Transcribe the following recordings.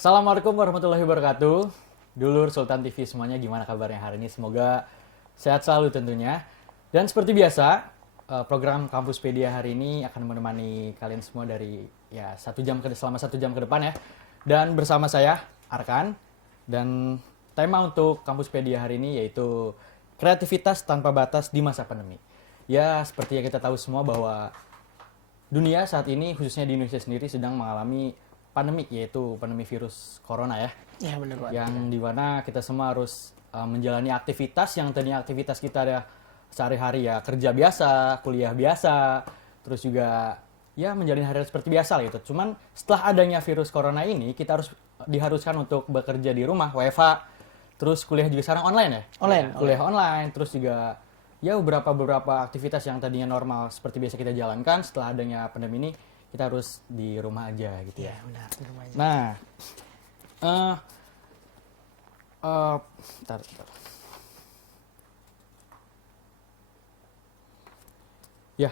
Assalamualaikum warahmatullahi wabarakatuh. Dulur Sultan TV semuanya, gimana kabarnya hari ini? Semoga sehat selalu tentunya. Dan seperti biasa, program Kampuspedia hari ini akan menemani kalian semua dari selama 1 jam ke depan ya. Dan bersama saya Arkan, dan tema untuk Kampuspedia hari ini yaitu kreativitas tanpa batas di masa pandemi. Ya, seperti yang kita tahu semua bahwa dunia saat ini, khususnya di Indonesia sendiri, sedang mengalami pandemi, yaitu pandemi virus corona ya. Ya benar banget. Yang dimana kita semua harus menjalani aktivitas yang tadinya aktivitas kita ada sehari-hari ya, kerja biasa, kuliah biasa, terus juga ya menjalani hari seperti biasa lah gitu. Cuman setelah adanya virus corona ini, kita harus diharuskan untuk bekerja di rumah, WFH, terus kuliah juga sekarang online ya. Kuliah online, terus juga ya beberapa aktivitas yang tadinya normal seperti biasa kita jalankan, setelah adanya pandemi ini kita harus di rumah aja gitu ya. Iya benar, di rumah aja. Nah, bentar. Ya,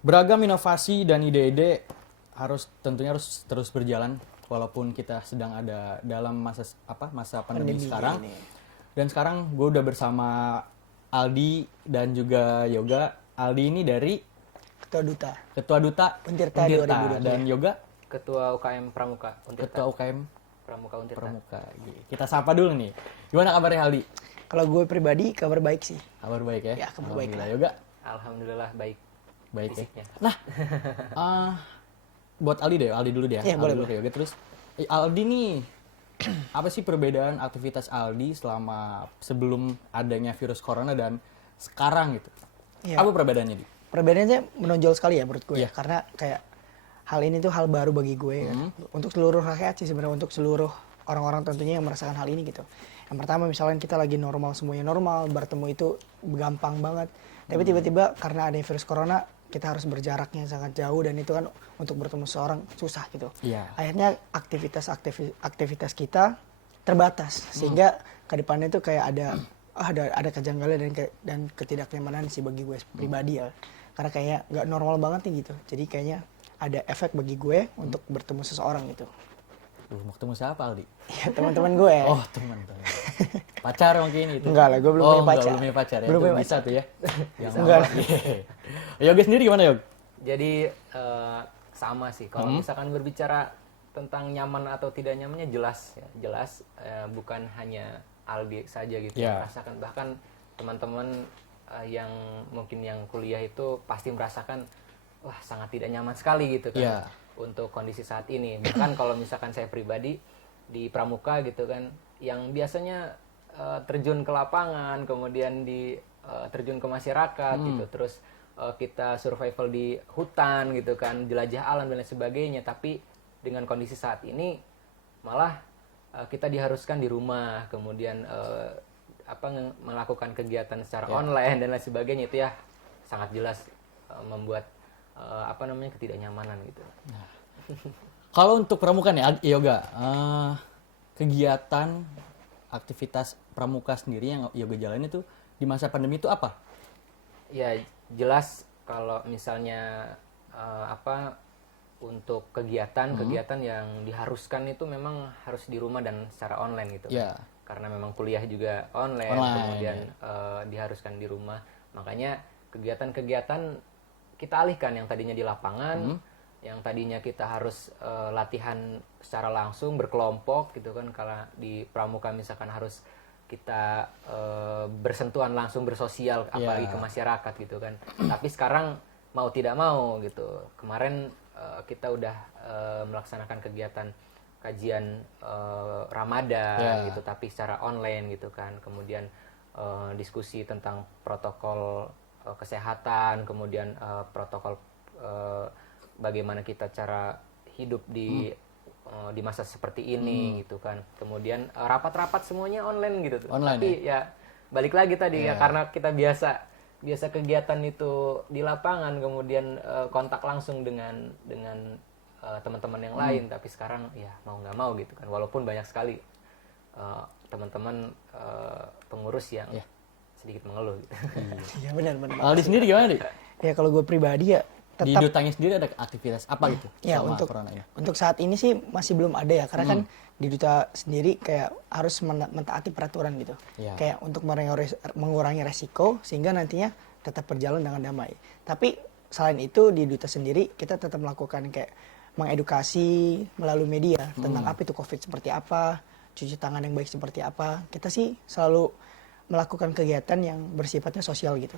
beragam inovasi dan ide-ide tentunya harus terus berjalan walaupun kita sedang ada dalam masa pandemi sekarang. Ini. Dan sekarang gue udah bersama Aldi dan juga Yoga. Aldi ini dari Ketua Duta Untirta 2020. dan Yoga Ketua UKM Pramuka Untirta. Ketua UKM Pramuka Untirta. Pramuka. Kita sapa dulu nih. Gimana kabarnya Aldi? Kalau gue pribadi kabar baik sih. Kabar baik ya? Ya, kabar baik Alhamdulillah. lah. Yoga? Alhamdulillah baik. Baik Fisiknya. ya. Nah, buat Aldi dulu deh. Iya, Aldi boleh, dulu ke Yoga. Terus, Aldi nih, apa sih perbedaan aktivitas Aldi sebelum adanya virus corona dan sekarang gitu? Iya. Apa perbedaannya, Di? Perbedaannya menonjol sekali ya menurut gue Iya. ya. Karena kayak hal ini tuh hal baru bagi gue kan. Untuk seluruh rakyat sih sebenarnya, untuk seluruh orang-orang tentunya yang merasakan hal ini gitu. Yang pertama misalnya kita lagi normal, semuanya normal, bertemu itu gampang banget. Tapi tiba-tiba karena ada virus corona, kita harus berjaraknya sangat jauh dan itu kan untuk bertemu seseorang susah gitu. Iya. Akhirnya aktivitas kita terbatas sehingga ke depannya itu kayak ada kejanggalan dan ketidaknyamanan sih bagi gue pribadi ya. Karena kayaknya nggak normal banget nih gitu. Jadi kayaknya ada efek bagi gue untuk bertemu seseorang gitu. Mau ketemu siapa, Aldi? Ya teman-teman gue. Oh, teman. Pacar mungkin itu. Enggak lah, gue belum punya pacar. Belum punya pacar ya. Belum Itu punya bisa tuh ya. Yang Enggak sama. Yoga sendiri gimana, Yog? Jadi sama sih. Kalau misalkan berbicara tentang nyaman atau tidak nyamannya jelas ya. Jelas bukan hanya Aldi saja gitu Yeah. merasakan, bahkan teman-teman yang mungkin yang kuliah itu pasti merasakan wah sangat tidak nyaman sekali gitu kan. Yeah. Untuk kondisi saat ini. Bahkan kalau misalkan saya pribadi di Pramuka gitu kan, yang biasanya terjun ke lapangan, kemudian terjun ke masyarakat gitu, terus kita survival di hutan gitu kan, jelajah alam dan lain sebagainya. Tapi dengan kondisi saat ini malah kita diharuskan di rumah, kemudian melakukan kegiatan secara online dan lain sebagainya. Itu ya sangat jelas membuat ketidaknyamanan gitu. Kalau untuk pramuka nih, Yoga, kegiatan aktivitas pramuka sendiri yang Yoga jalani itu di masa pandemi itu apa? Ya jelas kalau misalnya untuk kegiatan yang diharuskan itu memang harus di rumah dan secara online gitu. Ya. Karena memang kuliah juga online. Kemudian diharuskan di rumah. Makanya kegiatan-kegiatan kita alihkan yang tadinya di lapangan, yang tadinya kita harus latihan secara langsung berkelompok gitu kan. Kalau di pramuka misalkan harus kita bersentuhan langsung, bersosial apalagi ke masyarakat gitu kan. Tapi sekarang mau tidak mau gitu. Kemarin kita udah melaksanakan kegiatan kajian Ramadan gitu, tapi secara online gitu kan. Kemudian diskusi tentang protokol kesehatan, kemudian protokol bagaimana kita cara hidup di masa seperti ini gitu kan. Kemudian rapat-rapat semuanya online gitu tuh. Online, tapi ya balik lagi tadi ya, karena kita biasa kegiatan itu di lapangan, kemudian kontak langsung dengan teman-teman yang lain. Tapi sekarang ya mau nggak mau gitu kan, walaupun banyak sekali teman-teman pengurus yang sedikit mengeluh gitu. Iya benar. Aldi sendiri gimana, Di? Ya kalau gue pribadi ya Di tetap dutanya sendiri ada aktivitas apa gitu ya selama untuk corona ini? untuk saat ini sih masih belum ada ya, karena kan di duta sendiri kayak harus mentaati peraturan gitu. Iya. Kayak untuk mengurangi resiko sehingga nantinya tetap berjalan dengan damai. Tapi selain itu di duta sendiri kita tetap melakukan kayak mengedukasi melalui media tentang apa itu COVID seperti apa, cuci tangan yang baik seperti apa. Kita sih selalu melakukan kegiatan yang bersifatnya sosial gitu.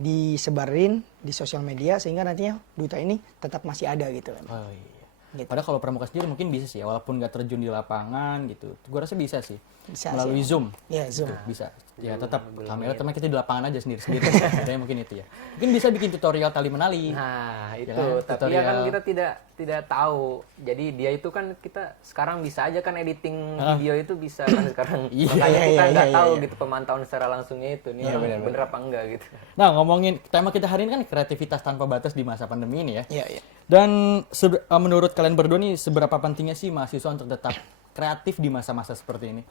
Disebarin di sosial media sehingga nantinya duta ini tetap masih ada gitu kan. Oh iya. Gitu. Padahal kalau pramuka sendiri mungkin bisa sih ya, walaupun nggak terjun di lapangan gitu. Gue rasa bisa sih. Bisa Melalui sih. Zoom. Iya, Zoom. Gitu, bisa. Ya tetap kamera teman kita di lapangan aja sendiri-sendiri. Kayaknya mungkin itu ya. Mungkin bisa bikin tutorial tali menali. Nah, itu. kan? Tapi ya kan Tutorial. kita tidak tahu. Jadi dia itu kan kita sekarang bisa aja kan editing video itu bisa kan sekarang. Iya, Makanya kita iya, nggak iya, tahu iya. gitu pemantauan secara langsungnya itu. Nih Iya, orang bener apa enggak gitu. Nah, ngomongin tema kita hari ini kan kreativitas tanpa batas di masa pandemi ini ya. Iya, iya. Dan menurut kalian berdua nih seberapa pentingnya sih mahasiswa untuk tetap kreatif di masa-masa seperti ini?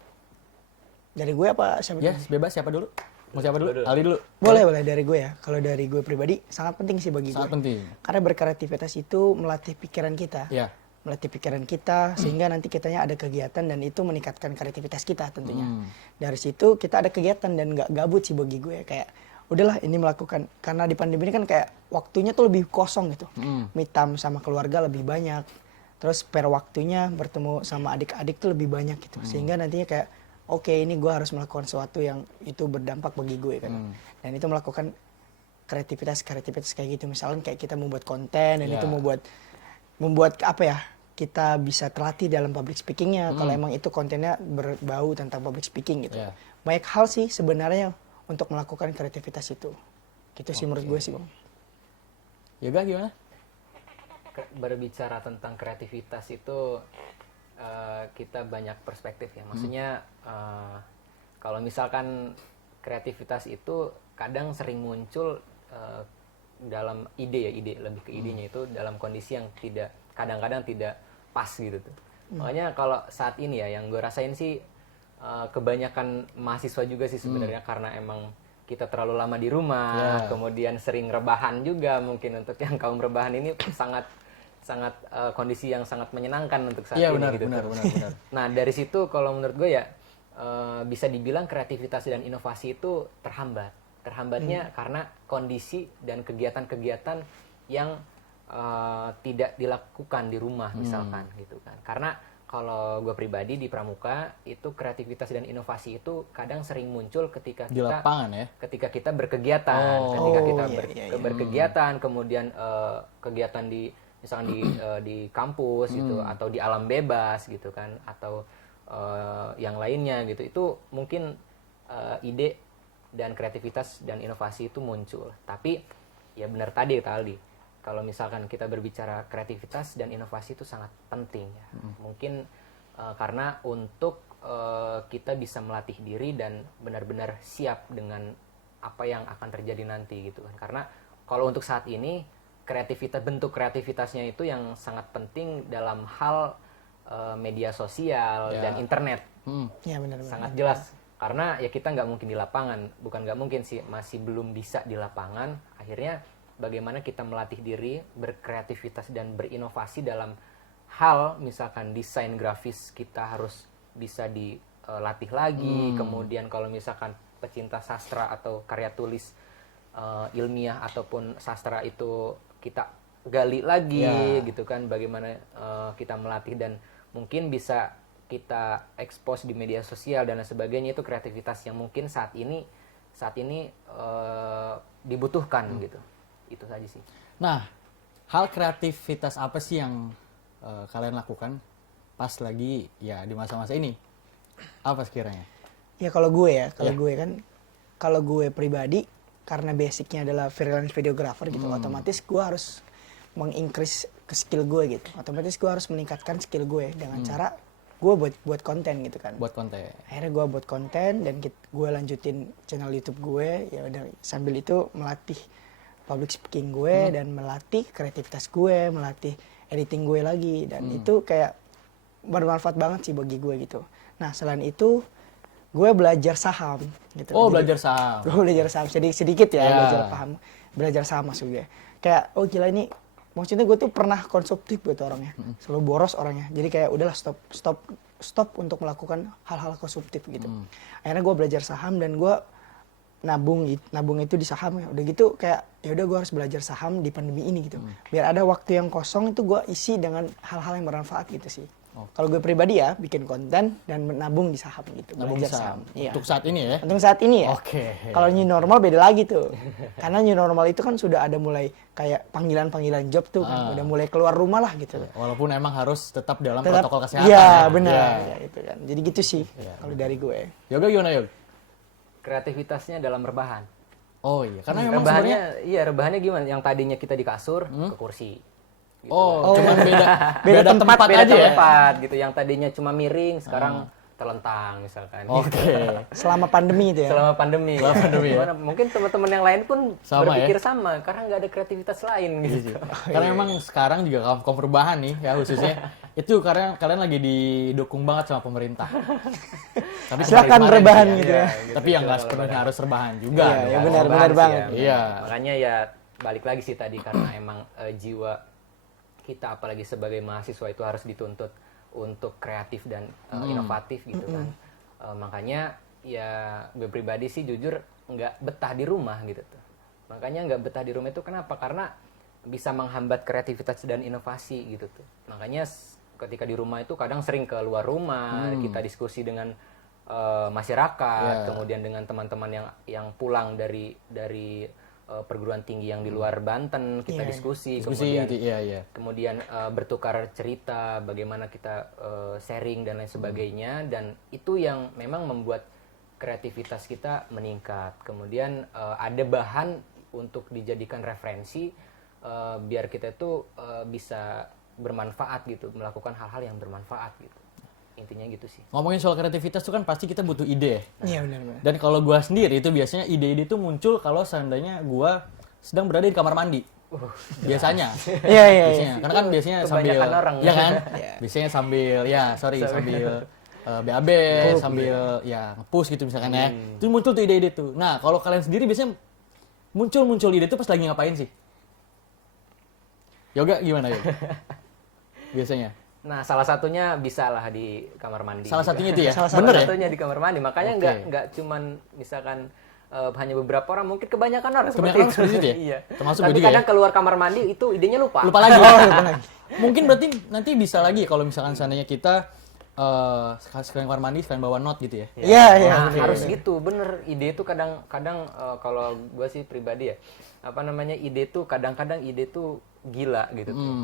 Dari gue apa siapa Ya, dulu? bebas siapa dulu? Mau siapa dulu? Ali dulu. Boleh dari gue ya. Kalau dari gue pribadi sangat penting sih bagi Sangat gue. penting. Karena berkreativitas itu melatih pikiran kita. Ya. Melatih pikiran kita sehingga nanti kitanya ada kegiatan dan itu meningkatkan kreativitas kita tentunya. Dari situ kita ada kegiatan dan nggak gabut sih bagi gue, kayak udahlah ini melakukan, karena di pandemi ini kan kayak waktunya tuh lebih kosong gitu. Me time sama keluarga lebih banyak. Terus per waktunya bertemu sama adik-adik tuh lebih banyak gitu. Sehingga nantinya kayak oke, ini gue harus melakukan sesuatu yang itu berdampak bagi gue kan. Dan itu melakukan kreativitas kayak gitu. Misalnya kayak kita membuat konten dan Ya. itu membuat apa ya, kita bisa terlatih dalam public speakingnya kalau emang itu kontennya berbau tentang public speaking gitu. Ya. Banyak hal sih sebenarnya untuk melakukan kreativitas itu. Gitu sih menurut gue sih, Bang. Yoga gimana? Berbicara tentang kreativitas itu kita banyak perspektif ya. Maksudnya kalau misalkan kreativitas itu kadang sering muncul dalam ide lebih ke idenya itu dalam kondisi yang kadang-kadang tidak pas gitu tuh. Makanya kalau saat ini ya yang gue rasain sih kebanyakan mahasiswa juga sih sebenarnya karena emang kita terlalu lama di rumah, kemudian sering rebahan juga, mungkin untuk yang kaum rebahan ini sangat kondisi yang sangat menyenangkan untuk saat Iya, ini benar, gitu. benar. Nah, dari situ kalau menurut gue ya bisa dibilang kreativitas dan inovasi itu terhambat. Terhambatnya karena kondisi dan kegiatan-kegiatan yang tidak dilakukan di rumah misalkan gitu kan. Karena kalau gue pribadi di Pramuka itu kreativitas dan inovasi itu kadang sering muncul ketika Di kita lapangan ya. ketika kita berkegiatan, Oh. ketika kita Iya. berkegiatan, kemudian kegiatan di misalkan di kampus gitu atau di alam bebas gitu kan atau yang lainnya gitu. Itu mungkin ide dan kreativitas dan inovasi itu muncul. Tapi ya benar tadi kalau misalkan kita berbicara kreativitas dan inovasi itu sangat penting ya. Mungkin karena untuk kita bisa melatih diri dan benar-benar siap dengan apa yang akan terjadi nanti gitu kan. Karena kalau untuk saat ini bentuk kreativitasnya itu yang sangat penting dalam hal media sosial dan internet. Iya, benar. Sangat jelas. Karena ya kita nggak mungkin di lapangan, bukan nggak mungkin sih, masih belum bisa di lapangan. Akhirnya bagaimana kita melatih diri berkreativitas dan berinovasi dalam hal misalkan desain grafis kita harus bisa dilatih lagi. Kemudian kalau misalkan pecinta sastra atau karya tulis ilmiah ataupun sastra itu kita gali lagi gitu kan, bagaimana kita melatih dan mungkin bisa kita expose di media sosial dan lain sebagainya. Itu kreativitas yang mungkin saat ini dibutuhkan gitu. Itu saja sih. Nah, hal kreativitas apa sih yang kalian lakukan pas lagi ya di masa-masa ini? Apa sekiranya? Ya kalau gue kalau gue pribadi karena basicnya adalah freelance videographer gitu, otomatis gue harus mengincrease ke skill gue gitu. Otomatis gue harus meningkatkan skill gue dengan cara gue buat konten gitu kan. Buat konten. Akhirnya gue buat konten dan gue lanjutin channel YouTube gue, ya udah sambil itu melatih public speaking gue dan melatih kreativitas gue, melatih editing gue lagi, dan itu kayak bermanfaat banget sih bagi gue gitu. Nah selain itu gue belajar saham gitu. Oh, Jadi, belajar saham. gue belajar saham sedikit ya, belajar saham maksud gue. kayak oh gila ini, maksudnya gue tuh pernah konsumtif buat orangnya, selalu boros orangnya. Jadi kayak udahlah stop untuk melakukan hal-hal konsumtif gitu. Akhirnya gue belajar saham dan gue nabung itu di saham ya. Udah gitu kayak ya udah gue harus belajar saham di pandemi ini gitu. Biar ada waktu yang kosong itu gue isi dengan hal-hal yang bermanfaat gitu sih. Kalau gue pribadi ya bikin konten dan menabung di saham gitu. Nabung belajar saham. Iya. Untuk saat ini ya. Untuk saat ini ya. Oke. Kalau new normal beda lagi tuh. Karena new normal itu kan sudah ada mulai kayak panggilan-panggilan job tuh kan. Udah mulai keluar rumah lah gitu. Walaupun emang harus tetap dalam protokol kesehatan. Iya benar. Ya, itu kan. Jadi gitu sih kalau dari gue. Yoga gimana Yoga? Kreativitasnya dalam rebahan. Oh iya, karena memang sebenarnya rebahannya gimana? Yang tadinya kita di kasur ke kursi. Gitu. cuman beda tempat Beda aja ya. tempat gitu. Yang tadinya cuma miring, sekarang telentang misalkan. Oke. Selama pandemi itu ya. Selama pandemi. Selama pandemi ya. Mungkin teman-teman yang lain pun Sama berpikir sama karena nggak ada kreativitas lain gitu. Karena memang sekarang juga kaum perubahan nih ya khususnya itu karena kalian lagi didukung banget sama pemerintah. Tapi Silakan kemarin rebahan ya. gitu ya. Tapi yang nggak sepenuhnya harus rebahan juga. Iya, dong. ya benar banget. Iya. Makanya ya balik lagi sih tadi karena emang jiwa kita apalagi sebagai mahasiswa itu harus dituntut untuk kreatif dan inovatif gitu kan. Makanya ya gue pribadi sih jujur nggak betah di rumah gitu tuh. Makanya nggak betah di rumah itu kenapa? Karena bisa menghambat kreativitas dan inovasi gitu tuh. Makanya ketika di rumah itu kadang sering keluar rumah, kita diskusi dengan masyarakat, kemudian dengan teman-teman yang pulang dari perguruan tinggi yang di luar Banten, kita diskusi kemudian bertukar cerita, bagaimana kita sharing dan lain sebagainya, dan itu yang memang membuat kreativitas kita meningkat. Kemudian ada bahan untuk dijadikan referensi biar kita itu bisa bermanfaat gitu, melakukan hal-hal yang bermanfaat gitu. Intinya gitu sih. Ngomongin soal kreativitas tuh kan pasti kita butuh ide. Iya benar. Dan kalau gua sendiri itu biasanya ide-ide itu muncul kalau seandainya gua sedang berada di kamar mandi. Biasanya. Iya. Karena kan biasanya sambil orang. ya kan? Biasanya sambil BAB, sambil ya nge-push gitu misalkan ya. Itu muncul tuh ide-ide tuh. Nah, kalau kalian sendiri biasanya muncul ide tuh pas lagi ngapain sih? Yoga gimana ya? Biasanya. Nah, salah satunya bisa lah di kamar mandi. Salah satunya itu ya? Salah satunya di kamar mandi. Makanya nggak cuman misalkan hanya beberapa orang, mungkin kebanyakan orang seperti itu ya? Iya. Termasuk tapi gue juga kadang ya? keluar kamar mandi itu idenya lupa. Lupa lagi. Mungkin berarti nanti bisa lagi kalau misalkan seandainya kita sekalian kamar mandi, sekalian bawa note gitu ya? Iya. Nah, harus gitu, bener. Ide itu kadang-kadang kalau gue sih pribadi ya, ide itu kadang-kadang ide itu gila gitu tuh.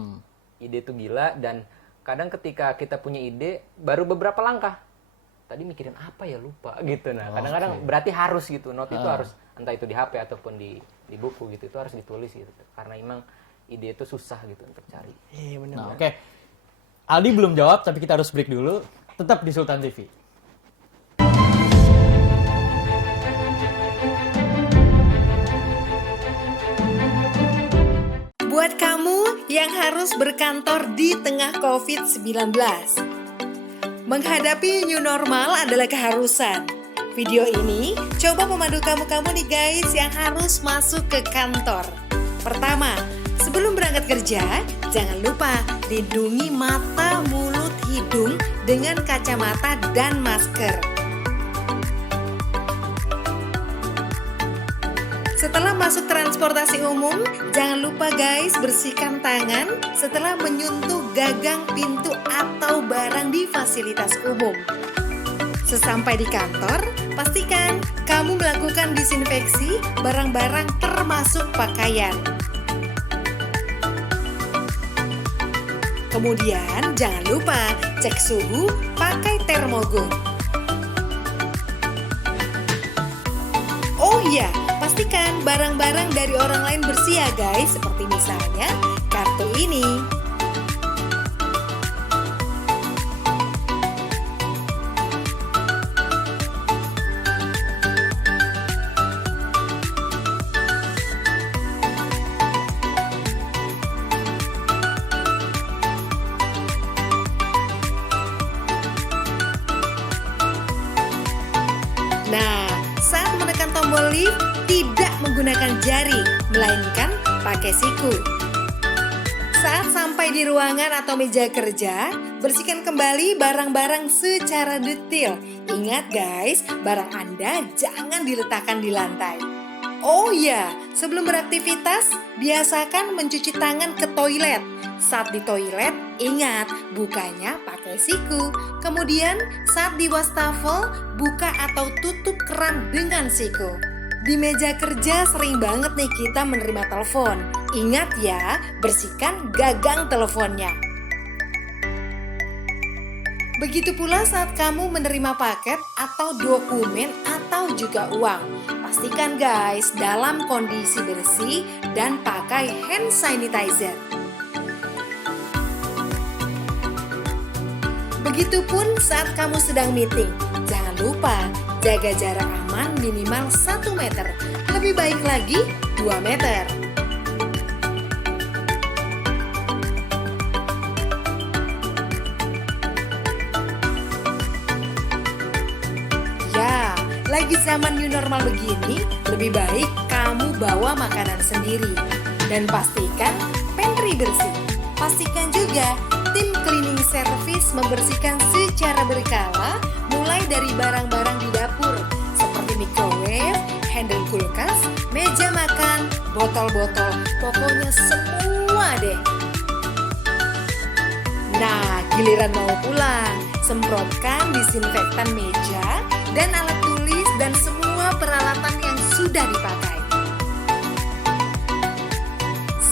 Ide itu gila dan kadang ketika kita punya ide baru beberapa langkah tadi mikirin apa ya lupa gitu. Nah kadang-kadang berarti harus gitu, note itu harus entah itu di HP ataupun di buku gitu, itu harus ditulis gitu karena emang ide itu susah gitu untuk cari. Iya benar. Nah, oke. Aldi belum jawab tapi kita harus break dulu. Tetap di Sultan TV. Buat kamu yang harus berkantor di tengah COVID-19, menghadapi new normal adalah keharusan. Video ini coba memandu kamu nih guys yang harus masuk ke kantor. Pertama, sebelum berangkat kerja, jangan lupa lindungi mata, mulut, hidung dengan kacamata dan masker. Setelah masuk transportasi umum, jangan lupa guys bersihkan tangan setelah menyentuh gagang pintu atau barang di fasilitas umum. Sesampai di kantor, pastikan kamu melakukan disinfeksi barang-barang termasuk pakaian. Kemudian jangan lupa cek suhu pakai termogun. Oh iya, pastikan barang-barang dari orang lain bersih ya guys, seperti misalnya kartu ini. Nah, saat menekan tombol lift, tidak menggunakan jari, melainkan pakai siku. Saat sampai di ruangan atau meja kerja, bersihkan kembali barang-barang secara detail. Ingat guys, barang Anda jangan diletakkan di lantai. Oh ya, sebelum beraktivitas, biasakan mencuci tangan ke toilet. Saat di toilet, ingat bukanya pakai siku. Kemudian saat di wastafel, buka atau tutup keran dengan siku. Di meja kerja sering banget nih kita menerima telepon. Ingat ya, bersihkan gagang teleponnya. Begitu pula saat kamu menerima paket atau dokumen atau juga uang. Pastikan guys dalam kondisi bersih dan pakai hand sanitizer. Begitupun saat kamu sedang meeting. Jangan lupa jaga jarak aman minimal 1 meter. Lebih baik lagi 2 meter. Ya, lagi zaman new normal begini, lebih baik kamu bawa makanan sendiri. Dan pastikan pantry bersih. Pastikan juga tim cleaning service membersihkan secara berkala mulai dari barang-barang di dapur seperti microwave, handle kulkas, meja makan, botol-botol, pokoknya semua deh. Nah, giliran mau pulang, semprotkan disinfektan meja dan alat tulis dan semua peralatan yang sudah dipakai.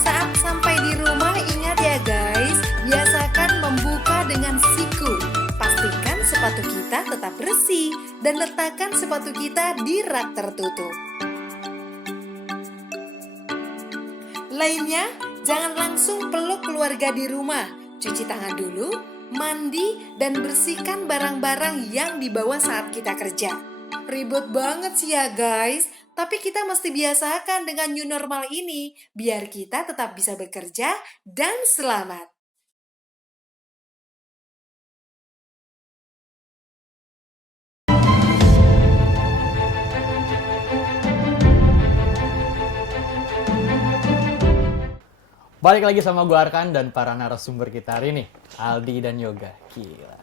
Saat sampai di rumah, ingat ya guys, biasakan membuka dengan siku. Pastikan sepatu kita tetap bersih dan letakkan sepatu kita di rak tertutup. Lainnya, jangan langsung peluk keluarga di rumah. Cuci tangan dulu, mandi, dan bersihkan barang-barang yang dibawa saat kita kerja. Ribet banget sih ya guys, tapi kita mesti biasakan dengan new normal ini biar kita tetap bisa bekerja dan selamat. Balik lagi sama gue Arkan dan para narasumber kita hari ini, Aldi dan Yoga. Gila.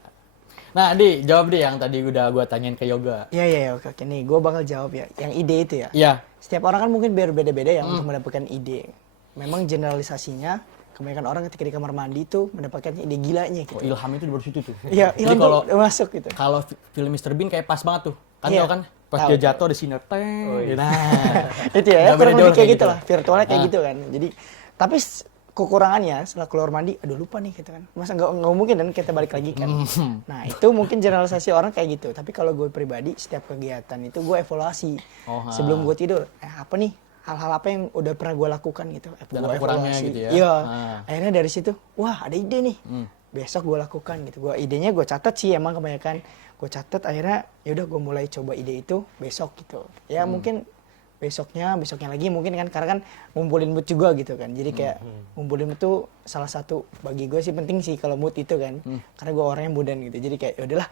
Nah, Di, jawab deh yang tadi udah gue tanyain ke Yoga. Iya, oke. Nih, gue bakal jawab ya. Yang ide itu ya. Iya. Setiap orang kan mungkin berbeda-beda ya untuk mendapatkan ide. Memang generalisasinya, kebanyakan orang ketika di kamar mandi tuh mendapatkan ide gilanya gitu. Oh, ilham itu baru situ tuh. Iya, Jadi ilham kalau tuh masuk gitu. kalau film Mr. Bean kayak pas banget tuh. Kan Iya. tau kan? Pas Tahu, dia tahu. jatuh ada sinar teng. Nah. Itu ya, Nggak beda kurang jauh lebih kayak gitu lah. Virtualnya kayak Ah. gitu kan. Jadi, tapi kekurangannya setelah keluar mandi, aduh lupa nih gitu kan. Masa nggak mungkin kan kita balik lagi kan. Nah, itu mungkin generalisasi orang kayak gitu. Tapi kalau gue pribadi, setiap kegiatan itu gue evaluasi. Oh, Sebelum gue tidur, apa nih hal-hal apa yang udah pernah gue lakukan gitu. Dan Gue kurangnya evaluasi. gitu ya. Iya. Ah. Akhirnya dari situ, wah ada ide nih. Besok gue lakukan gitu. Idenya gue catat sih emang kebanyakan. Gue catat akhirnya yaudah gue mulai coba ide itu besok gitu. Ya mungkin besoknya lagi mungkin kan karena kan ngumpulin mood juga gitu kan. Jadi kayak ngumpulin mood tuh salah satu bagi gue sih penting sih kalau mood itu kan. Karena gue orangnya mudan gitu. Jadi kayak yaudahlah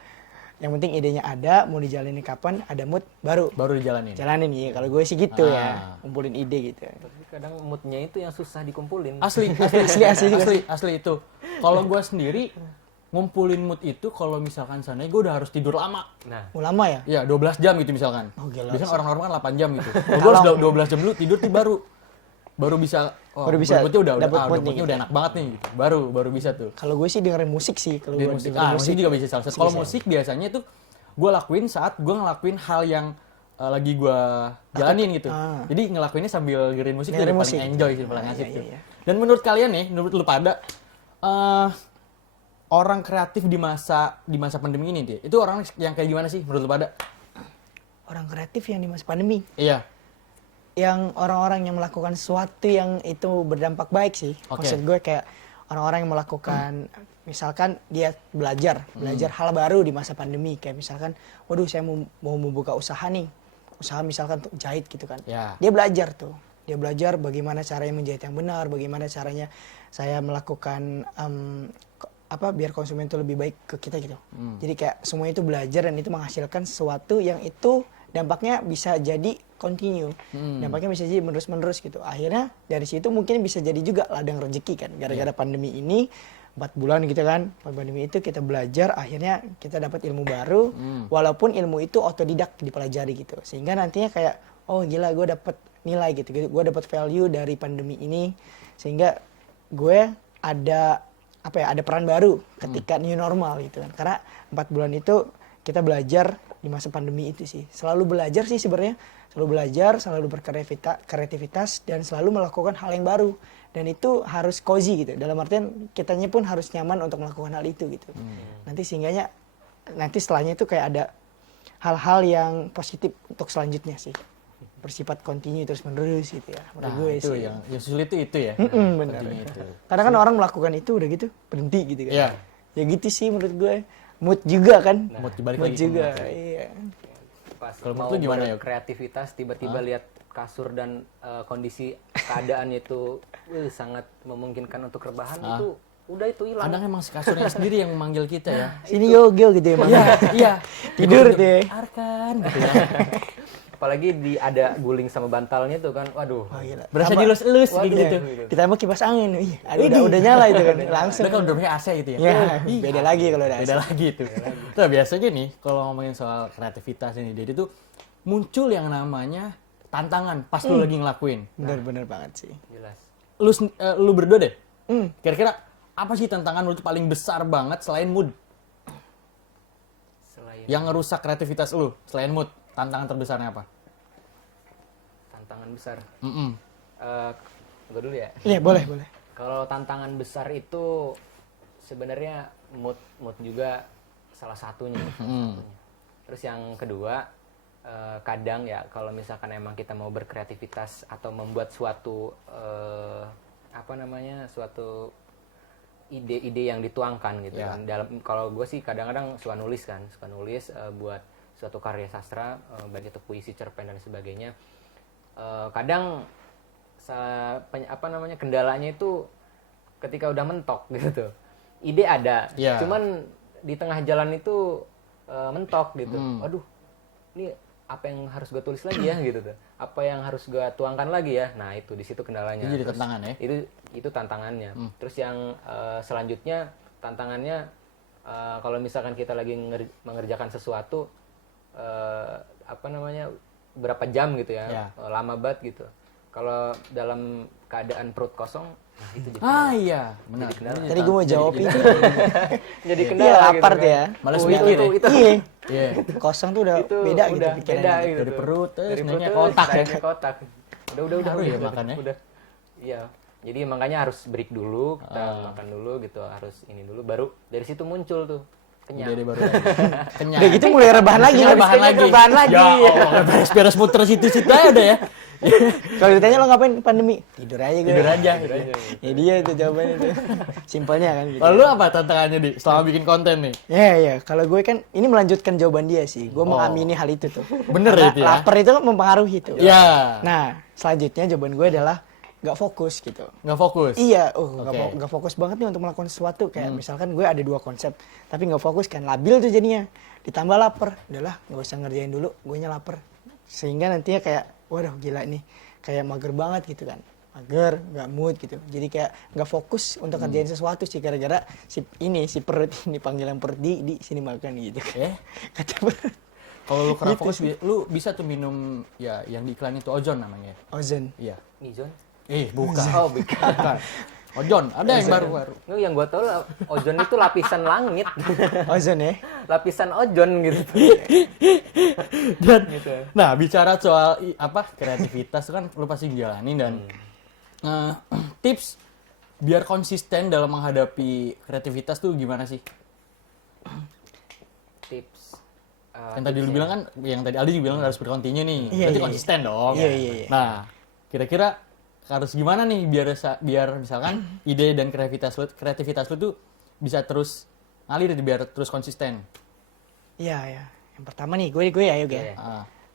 yang penting idenya ada, mau dijalanin kapan, ada mood baru dijalanin. jalanin ya. Kalau gue sih gitu ya, ngumpulin ide gitu. Tapi kadang moodnya itu yang susah dikumpulin. Asli itu. Kalau gue sendiri ngumpulin mood itu kalau misalkan sana gue udah harus tidur lama. Nah, Mau lama ya? Ya 12 jam gitu misalkan. Oh, gila. Biasanya orang normal kan 8 jam gitu. Gue harus 12 jam dulu tidur tuh baru bisa. Baru bisa moodnya dapet mood nih, moodnya udah enak banget nih gitu. Baru bisa tuh. Kalau gue sih dengerin musik sih. Kalau Di gue musik. dengerin Musik juga bisa salah satu. Kalau bisa. musik biasanya tuh gue lakuin saat gue ngelakuin hal yang lagi gue jalanin gitu. Jadi ngelakuinnya sambil dengerin musik itu Dengerin udah musik. paling enjoy sih, paling Ah, asik iya, tuh. iya. Dan menurut kalian nih, menurut lu pada orang kreatif di masa pandemi ini dia, itu orang yang kayak gimana sih menurut lu pada? Orang kreatif yang di masa pandemi. Iya. Yang orang-orang yang melakukan sesuatu yang itu berdampak baik sih. Oke. Maksud gue kayak orang-orang yang melakukan misalkan dia belajar hal baru di masa pandemi kayak misalkan waduh saya mau membuka usaha nih. Usaha misalkan untuk jahit gitu kan. Ya. Dia belajar tuh. Dia belajar bagaimana caranya menjahit yang benar, bagaimana caranya saya melakukan biar konsumen itu lebih baik ke kita gitu. Jadi kayak semuanya itu belajar dan itu menghasilkan sesuatu yang itu dampaknya bisa jadi continue. Dampaknya bisa jadi menerus-menerus gitu. Akhirnya dari situ mungkin bisa jadi juga ladang rezeki kan. Gara-gara pandemi ini 4 bulan gitu kan, pandemi itu kita belajar, akhirnya kita dapat ilmu baru, walaupun ilmu itu otodidak dipelajari gitu. Sehingga nantinya kayak, oh gila gue dapat nilai gitu, gue dapat value dari pandemi ini, sehingga gue ada ada peran baru ketika new normal gitu kan. Karena 4 bulan itu kita belajar di masa pandemi itu sih. Selalu belajar sih sebenarnya, selalu belajar, selalu berkreativitas dan selalu melakukan hal yang baru. Dan itu harus cozy gitu. Dalam artian kitanya pun harus nyaman untuk melakukan hal itu gitu. Nanti setelahnya itu kayak ada hal-hal yang positif untuk selanjutnya sih. Bersifat continue terus menerus gitu ya. Menurut gue itu sih. yang sulit itu ya. Benar. Itu. Karena kan orang melakukan itu udah gitu berhenti gitu kan. Iya. Ya gitu sih menurut gue. Mood juga kan. Mood dibalik Mood lagi ke juga. mood. Iya. Pas Kalau mau menurut lu gimana, Yok? kreativitas tiba-tiba lihat kasur dan kondisi keadaan itu sangat memungkinkan untuk rebahan, itu udah itu hilang. Kadang emang si kasurnya sendiri yang memanggil kita ya. Sini Yogo gitu emang. Iya. Tidur deh. Arkan gitu ya. Apalagi ada guling sama bantalnya tuh kan, waduh. Oh, gila. Berasa Tambah- dilus-elus Waduh. gitu. Kita mau kipas angin. Ih, udah nyala itu kan. Langsung. Udah kalau udah pakai AC gitu ya. Ya, beda lagi kalau udah. Beda lagi itu. Nah, biasanya nih kalau ngomongin soal kreativitas ini, jadi tuh muncul yang namanya tantangan pas lu lagi ngelakuin. Bener-bener banget sih. Jelas. Lu berdua deh. Kira-kira apa sih tantangan lu tuh paling besar banget selain mood? Selain Yang ngerusak kreativitas lu selain mood, tantangan terbesarnya apa? tantangan besar. Mm-mm. Gue dulu ya. Iya, boleh. Kalau tantangan besar itu sebenarnya mood juga salah satunya. Terus yang kedua, kadang ya kalau misalkan emang kita mau berkreativitas atau membuat suatu suatu ide-ide yang dituangkan gitu Ya. kan. Kalau gue sih kadang-kadang suka nulis buat suatu karya sastra, baik itu puisi, cerpen dan sebagainya. Kadang kendalanya itu ketika udah mentok gitu. Ide ada, Ya. cuman di tengah jalan itu mentok gitu. Aduh, ini apa yang harus gue tulis lagi ya gitu tuh. Apa yang harus gue tuangkan lagi ya. Nah, itu di situ kendalanya. Itu jadi Terus tantangan ya? Itu tantangannya. Terus yang selanjutnya tantangannya kalau misalkan kita lagi mengerjakan sesuatu berapa jam gitu ya. Ya. Lama banget gitu. Kalau dalam keadaan perut kosong, nah itu jadi Iya, benar. Tadi gue mau jawab itu. jadi Iya, kendala lapar gitu tuh kan. ya. Males Oh, mikir ya. itu. Iya. Iya. Kosong tuh udah Itu beda gitu udah pikirannya. beda gitu. Dari perut terus Dari nanya perut kotak ya. nanya kotak. Udah Ngaruh ya makannya? Udah. Iya. Jadi makanya harus break dulu, kita makan dulu gitu, harus ini dulu baru dari situ muncul tuh kenyang. Ide baru lagi. Kenyang. Udah gitu mulai rebahan lagi. Rebahan lagi. Ya Allah, beres-beres muter situ-situ aja udah ya. Kalau ditanya lo ngapain pandemi? Tidur aja gue. Tidur aja. Ya dia itu jawabannya itu. Simpelnya kan gitu. Lalu apa tantangannya di selama bikin konten nih? Iya. Kalau gue kan ini melanjutkan jawaban dia sih. Gue mengamini hal itu tuh. Bener Karena itu ya? lapar itu mempengaruhi tuh. Ya. Nah, selanjutnya jawaban gue adalah nggak fokus gitu. Nggak fokus. Iya, Oke. nggak fokus banget nih untuk melakukan sesuatu. Kayak misalkan gue ada 2 konsep, tapi nggak fokus kan, labil tuh jadinya. Ditambah lapar, udahlah nggak usah ngerjain dulu, gue nyalaper. Sehingga nantinya kayak, waduh gila nih, kayak mager banget gitu kan. Mager, nggak mood gitu. Jadi kayak nggak fokus untuk ngerjain sesuatu sih, gara-gara si perut ini, panggilan perut di sini makan gitu. Kata perut. Kalau lu kurang fokus, lu bisa tuh minum ya yang di iklan itu Ozon namanya. Ozon. Iya. Nizon? Bukan. Oh, bukan. Ozon, ada yang baru-baru. Yang gue tahu ozon itu lapisan langit. Ozon ya. Lapisan ozon gitu. Dan, nah bicara soal kreativitas kan lu pasti jalanin dan tips biar konsisten dalam menghadapi kreativitas tuh gimana sih? Tips. Yang tadi lu bilang kan, yang tadi Aldi juga bilang harus berkontinu nih, berarti Iya. konsisten dong. Iya. Nah, kira-kira harus gimana nih biar misalkan ide dan kreativitas lu tuh bisa terus ngalir biar terus konsisten. Iya. Yang pertama nih, gue ya Yoga. Iya.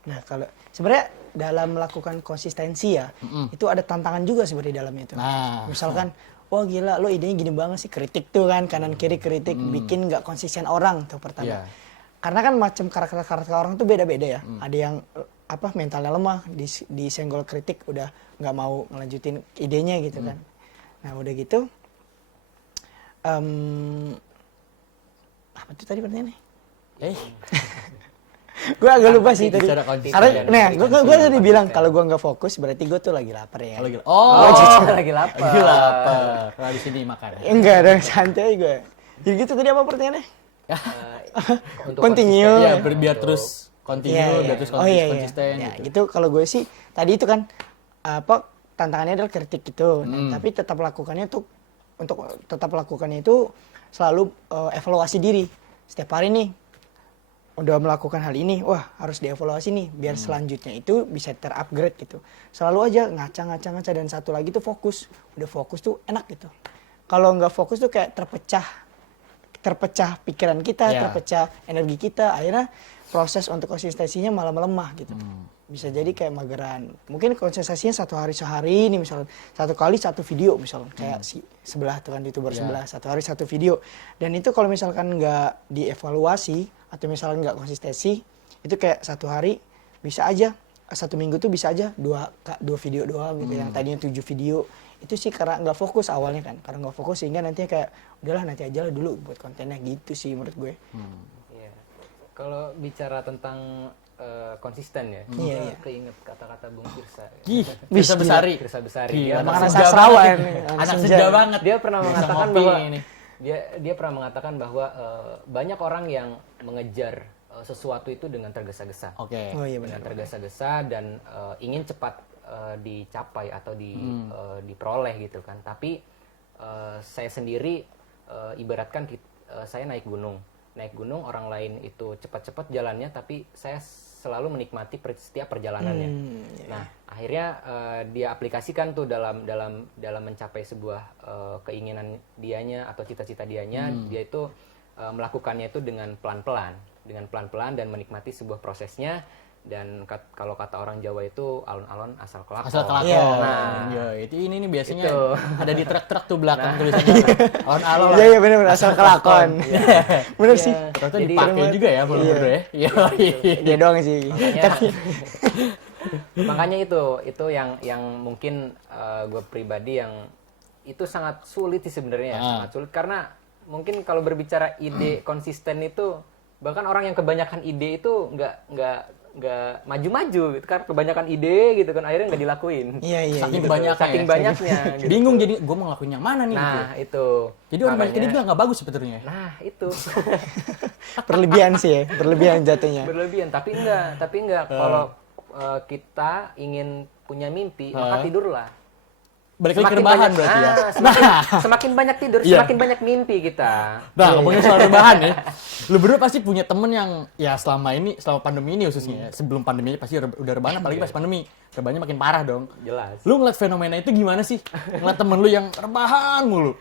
Nah, kalau sebenarnya dalam melakukan konsistensi ya, itu ada tantangan juga sebenarnya di dalamnya itu. Nah. Misalkan, wah gila lo idenya gini banget sih, kritik tuh kan, kanan kiri kritik, bikin nggak konsisten orang tuh pertama. Iya. karena kan macam karakter orang tuh beda-beda ya. Ada yang mentalnya lemah, disenggol kritik udah nggak mau ngelanjutin idenya gitu kan. Nah udah gitu, apa tuh tadi pertanyaannya? Gue agak lupa sih tadi. Karena, gue tadi bilang kalau gue nggak fokus berarti gue tuh lagi lapar ya. lagi lapar. Lagi lapar. Kalau di sini makan. Enggak dong, santai gue. Jadi gitu tadi apa pertanyaannya? Untuk Continue. Ya, biar terus continue, biar terus konsisten Ya, gitu. gitu kalau gue sih tadi itu kan tantangannya adalah kritik gitu. Nah, tapi tetap lakukannya tuh untuk tetap lakukannya itu selalu evaluasi diri. Setiap hari nih udah melakukan hal ini, wah harus dievaluasi nih biar selanjutnya itu bisa terupgrade gitu. Selalu aja ngaca dan satu lagi tuh fokus. Udah fokus tuh enak gitu. Kalau nggak fokus tuh kayak terpecah pikiran kita, terpecah energi kita, akhirnya proses untuk konsistensinya malah melemah gitu. Bisa jadi kayak mageran. Mungkin konsistensinya sehari ini misalnya satu kali satu video misalnya kayak si sebelah tuh kan youtuber sebelah satu hari satu video. Dan itu kalau misalkan nggak dievaluasi atau misalnya nggak konsistensi itu kayak satu hari bisa aja satu minggu tuh bisa aja dua video doang gitu yang tadinya 7 video. Itu sih karena nggak fokus awalnya kan, karena nggak fokus sehingga nantinya kayak udahlah nanti aja lah dulu buat kontennya gitu sih menurut gue. Iya. Kalau bicara tentang konsisten ya, keinget kata-kata Bung Firsa. Firsa Besari. Firsa Besari. Dia anak sastrawan, anak senja banget. Dia pernah mengatakan bahwa dia pernah mengatakan bahwa banyak orang yang mengejar sesuatu itu dengan tergesa-gesa. Oke. Oh iya Dengan benar. tergesa-gesa dan ingin cepat dicapai atau diperoleh gitu kan. Tapi saya sendiri ibaratkan saya naik gunung orang lain itu cepat-cepat jalannya, tapi saya selalu menikmati setiap perjalanannya. Nah akhirnya dia aplikasikan tuh dalam mencapai sebuah keinginan dianya atau cita-cita dianya. Dia itu melakukannya itu dengan pelan-pelan dan menikmati sebuah prosesnya. Dan kalau kata orang Jawa itu alon-alon asal kelakon. Nah, itu ini nih biasanya itu ada di truk-truk tuh belakang tulisannya alon-alon. Iya benar asal kelakon. Bener sih. Ternyata dipakai juga ya berdua ya. Iya doang sih. Makanya itu yang mungkin gue pribadi yang itu sangat sulit sih sebenarnya, sangat sulit karena mungkin kalau berbicara ide konsisten itu bahkan orang yang kebanyakan ide itu nggak maju-maju gitu kan, kebanyakan ide gitu kan akhirnya nggak dilakuin. Iya. Saking banyaknya. Gitu. Bingung jadi gue mau ngelakuin yang mana nih? Nah gitu. itu. Jadi orang banyak ide juga nggak bagus sebetulnya. Nah itu. Berlebihan sih ya, berlebihan jatuhnya. Berlebihan, tapi enggak. Kalau kita ingin punya mimpi, maka tidurlah. Balik lagi ke rebahan berarti ya. Semakin banyak tidur, semakin banyak mimpi kita. Nah, ngomongin soal rebahan ya. Lu berdua pasti punya temen yang ya selama pandemi ini khususnya. Sebelum pandemi pasti udah rebahan, apalagi pas pandemi. Rebahannya makin parah dong. Jelas. Lu ngeliat fenomena itu gimana sih? Ngeliat temen lu yang rebahan mulu.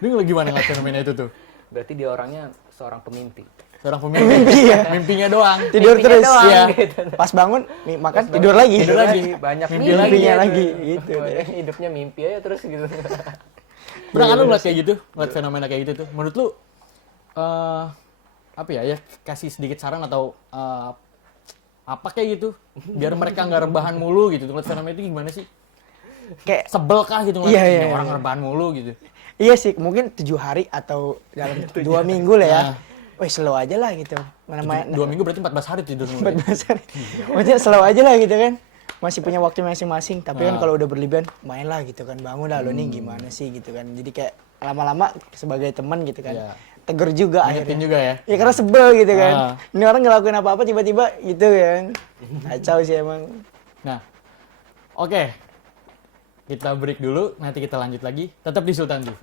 Lu ngeliat gimana ngeliat fenomena itu tuh? Berarti dia orangnya seorang pemimpi. Seorang pemimpi. Mimpinya doang. Tidur Mimpinya terus doang, ya. gitu. Pas bangun makan tidur lagi. Tidur lagi. Banyak mimpinya lagi gitu. Hidupnya mimpi aja terus gitu. Pernah kan lu ngeliat kayak gitu? Ngeliat fenomena kayak gitu tuh? Menurut lu apa ya kasih sedikit saran atau apa kayak gitu biar mereka nggak rebahan mulu gitu. Ngeliat fenomena itu gimana sih? Kayak sebel kah gitu ngeliat orang rebahan mulu gitu? Iya sih, mungkin 7 hari atau dalam 2 minggu lah ya. Wih, slow aja lah gitu. 2 minggu berarti 14 hari tidur mulu. 14 hari. Maksudnya slow aja lah gitu kan. Masih punya waktu masing-masing. Tapi kan kalau udah berlebihan, main lah gitu kan. Bangun lah lo nih gimana sih gitu kan. Jadi kayak lama-lama sebagai teman gitu kan. Tegur juga akhirnya. Juga ya? Ya karena sebel gitu kan. Ini orang ngelakuin apa-apa tiba-tiba gitu kan. Kacau sih emang. Nah, oke. Kita break dulu, nanti kita lanjut lagi. Tetap di Sultan TV.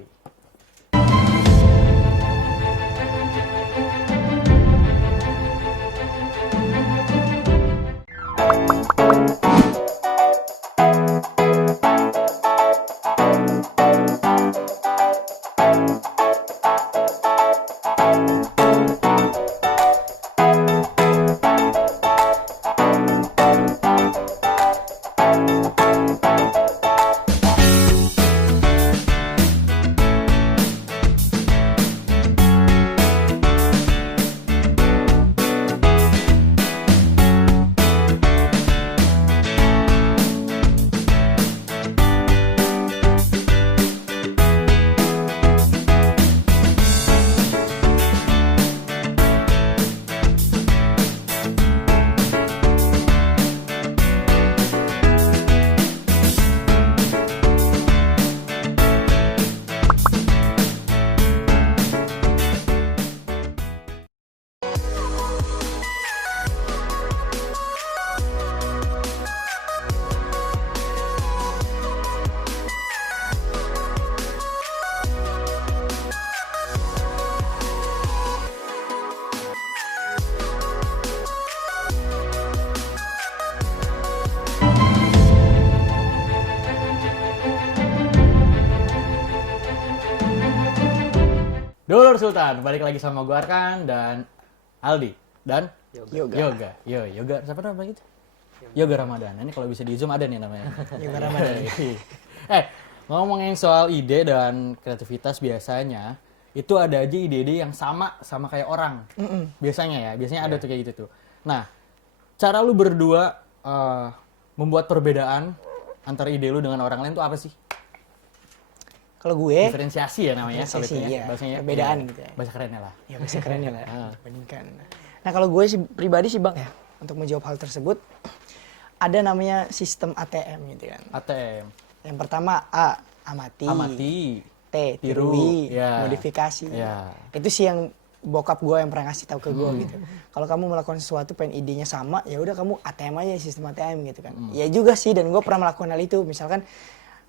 Dulur Sultan, balik lagi sama gue Arkan dan Aldi dan Yoga. Yoga. Siapa namanya gitu? Yoga Ramadan. Ini kalau bisa di Zoom ada nih namanya. Yoga Ramadan. Ngomongin soal ide dan kreativitas biasanya itu ada aja ide-ide yang sama kayak orang. Biasanya ada tuh kayak gitu tuh. Nah, cara lu berdua membuat perbedaan antara ide lu dengan orang lain tuh apa sih? Kalau gue Diferensiasi ya namanya. kalau itu diferensiasi, ya. iya. Bahasanya, Perbedaan iya. gitu ya. Bahasa kerennya lah. ya bisa kerennya lah bandingkan. Nah kalau gue sih pribadi sih Bang ya, untuk menjawab hal tersebut ada namanya sistem ATM gitu kan. ATM. Yang pertama A, amati. T, Tiru, tirui, ya. modifikasi. Ya. Itu sih yang bokap gue yang pernah ngasih tahu ke gue gitu. Kalau kamu melakukan sesuatu pengen idenya sama, ya udah kamu ATM aja, sistem ATM gitu kan. Ya juga sih, dan gue pernah melakukan hal itu. Misalkan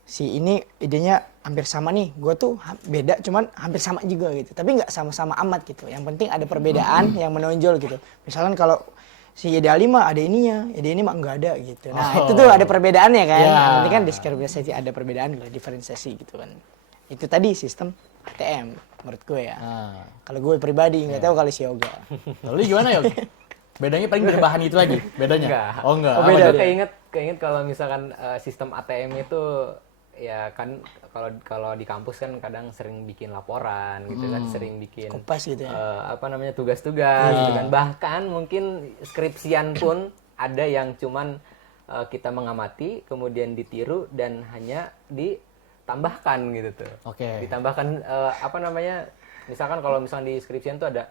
si ini idenya hampir sama nih, gue tuh beda cuman hampir sama juga gitu. Tapi nggak sama-sama amat gitu. Yang penting ada perbedaan yang menonjol gitu. Misalkan kalau si ide Ali mah ada ininya, ide ini mah nggak ada gitu. Nah itu tuh ada perbedaannya kan. Yeah. Yang penting kan diskriminasi ada perbedaan, diferensiasi gitu kan. Itu tadi sistem ATM menurut gue ya. Kalau gue pribadi nggak tahu kali si Yoga. Lalu gimana Yoga? Bedanya paling dari bahan itu lagi bedanya? Enggak. Oh enggak. Oh, Apa beda. tuh? Keinget kalau misalkan sistem ATM itu ya kan kalau di kampus kan kadang sering bikin laporan gitu kan, sering bikin Kupas gitu ya. tugas-tugas gitu kan. Bahkan mungkin skripsian pun ada yang cuman kita mengamati kemudian ditiru dan hanya ditambahkan gitu tuh. Oke. Ditambahkan misalkan kalau misalnya di skripsian tuh ada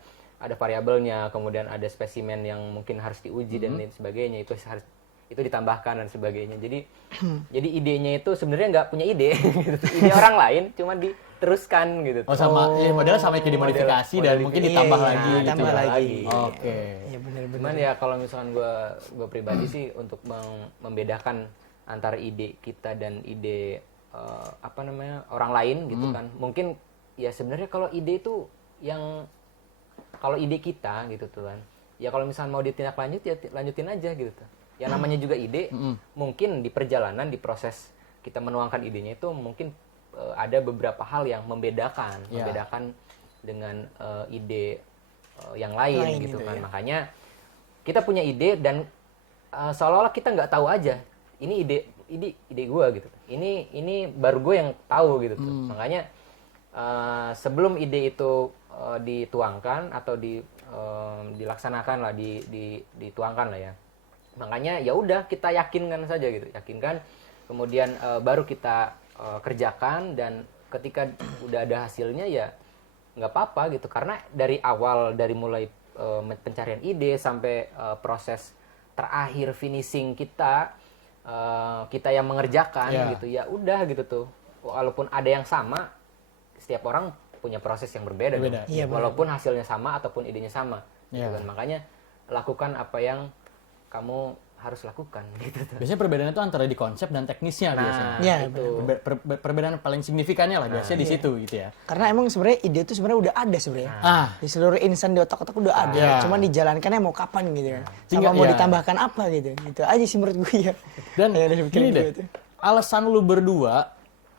variabelnya, kemudian ada spesimen yang mungkin harus diuji dan lain sebagainya, itu ditambahkan dan sebagainya. Jadi idenya itu sebenarnya nggak punya ide, gitu. Ide orang lain cuma diteruskan gitu. Oh sama, iya modelnya sama kayak dimodifikasi dan mungkin ditambah Iya, lagi gitu. tambah ya. lagi. Oke. Iya benar-benar. Cuman ya kalau misalkan gue pribadi sih untuk membedakan antara ide kita dan ide orang lain gitu kan. Mungkin ya sebenarnya kalau ide itu kalau ide kita gitu tuh kan. Ya kalau misalnya mau ditindaklanjut ya lanjutin aja gitu tuh. Ya namanya juga ide, mungkin di perjalanan, di proses kita menuangkan idenya itu mungkin ada beberapa hal yang membedakan dengan ide yang lain gitu kan. ya. Makanya kita punya ide dan seolah-olah kita nggak tahu aja. Ini ide gue gitu. Ini baru gue yang tahu gitu tuh. Makanya sebelum ide itu dituangkan atau dilaksanakan lah, dituangkan lah ya. Makanya ya udah kita yakinkan saja gitu, kemudian baru kita kerjakan, dan ketika udah ada hasilnya ya nggak apa-apa gitu, karena dari awal, dari mulai pencarian ide sampai proses terakhir finishing kita yang mengerjakan gitu, ya udah gitu tuh, walaupun ada yang sama, setiap orang punya proses yang berbeda. Iya, Walaupun hasilnya sama ataupun idenya sama gitu kan. Makanya lakukan apa yang kamu harus lakukan gitu tuh. Biasanya perbedaannya itu antara di konsep dan teknisnya biasanya. Iya, itu. Perbedaan paling signifikannya lah biasanya di situ gitu ya. Karena emang sebenarnya ide itu sebenarnya udah ada sebenarnya. Di seluruh insan di otak-otak udah ada. Iya. Cuman dijalankannya mau kapan gitu ya. Tinggal- Sama mau iya. ditambahkan apa gitu. Gitu aja sih menurut gue ya. Dan Yang dari pikiran gini gue deh, itu. alasan lu berdua